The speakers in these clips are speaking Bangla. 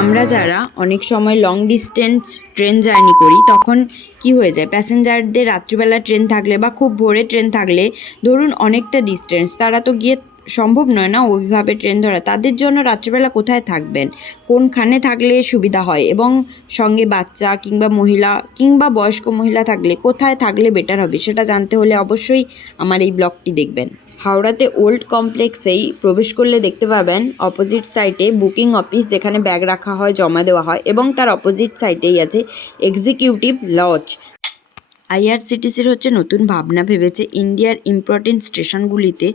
আমরা যারা অনেক সময় লং ডিস্টেন্স ট্রেন জার্নি করি তখন কি হয়ে যায়, প্যাসেঞ্জারদের রাত্রিবেলা ট্রেন থাকলে বা খুব ভোরে ট্রেন থাকলে, ধরুন অনেকটা ডিস্টেন্স, তারা তো গিয়ে সম্ভব নয় না ওইভাবে ট্রেন ধরা। তাদের জন্য রাত্রিবেলা কোথায় থাকবেন, কোনখানে থাকলে সুবিধা হয়, এবং সঙ্গে বাচ্চা কিংবা মহিলা কিংবা বয়স্ক মহিলা থাকলে কোথায় থাকলে বেটার হবে, সেটা জানতে হলে অবশ্যই আমার এই ব্লগটি দেখবেন। হাওড়াতে ওল্ড কমপ্লেক্সেই প্রবেশ করলে দেখতে পাবেন অপোজিট সাইডে বুকিং অফিস, যেখানে ব্যাগ রাখা হয়, জমা দেওয়া হয়, এবং তার অপোজিট সাইডেই আছে এক্সিকিউটিভ লজ। আইআরসিটিসির হচ্ছে নতুন ভাবনা ভেবেছে, ইন্ডিয়ার ইম্পর্টেন্ট স্টেশনগুলিতে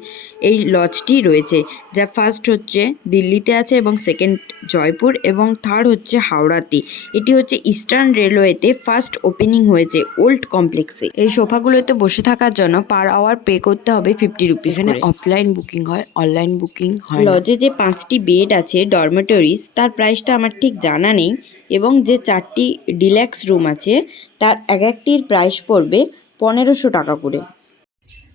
এই লজটি রয়েছে, যা ফার্স্ট হচ্ছে দিল্লিতে আছে এবং সেকেন্ড জয়পুর এবং থার্ড হচ্ছে হাওড়াতে। এটি হচ্ছে ইস্টার্ন রেলওয়েতে ফার্স্ট ওপেনিং হয়েছে ওল্ড কমপ্লেক্সে। এই সোফাগুলোতে বসে থাকার জন্য পার আওয়ার পে করতে হবে 50 রুপিস। এখানে অফলাইন বুকিং হয়, অনলাইন বুকিং হয়। লজে যে 5টি বেড আছে ডরমেটরিজ, তার প্রাইসটা আমার ঠিক জানা নেই, এবং যে 4টি ডিল্যাক্স রুম আছে তার এক একটির প্রাইস পড়বে 1500 টাকা করে।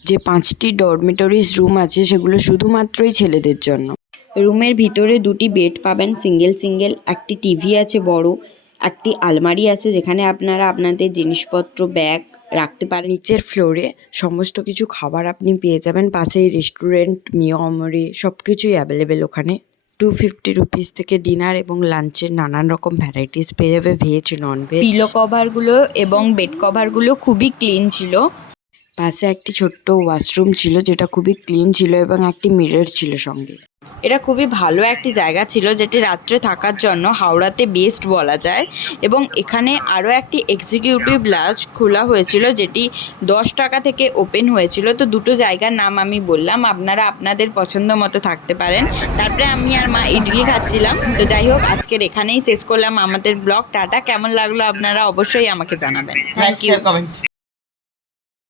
যে 5টি ডরমেটরিজ রুম আছে সেগুলো শুধুমাত্রই ছেলেদের জন্য। রুমের ভিতরে 2টি বেড পাবেন সিঙ্গেল সিঙ্গেল, একটি টিভি আছে বড়, একটি আলমারি আছে যেখানে আপনারা আপনাদের জিনিসপত্র ব্যাগ রাখতে পারেন। নিচের ফ্লোরে সমস্ত কিছু খাবার আপনি পেয়ে যাবেন, পাশেই রেস্টুরেন্ট, মিয়মরি সব কিছুই অ্যাভেলেবেল ওখানে। 250 রুপিস থেকে ডিনার এবং লাঞ্চের নানান রকম ভ্যারাইটিস পেয়ে যাবে, ভেজ নন ভেজ। পিলো কভারগুলো এবং বেড কভারগুলো খুবই ক্লিন ছিল। পাশে একটি ছোট্ট ওয়াশরুম ছিল যেটা খুবই ক্লিন ছিল, এবং একটি মিরর ছিল সঙ্গে। এটা খুবই ভালো একটি জায়গা ছিল, যেটি রাত্রে থাকার জন্য হাওড়াতে বেস্ট বলা যায়। এবং এখানে আরও একটি এক্সিকিউটিভ লজ খোলা হয়েছিল, যেটি 10 টাকা থেকে ওপেন হয়েছিল। তো দুটো জায়গার নাম আমি বললাম, আপনারা আপনাদের পছন্দ মতো থাকতে পারেন। তারপরে আমি আর মা ইডলি খাচ্ছিলাম। তো যাই হোক, আজকের এখানেই শেষ করলাম আমাদের ব্লগ। টাটা। কেমন লাগলো আপনারা অবশ্যই আমাকে জানাবেন। Thank you.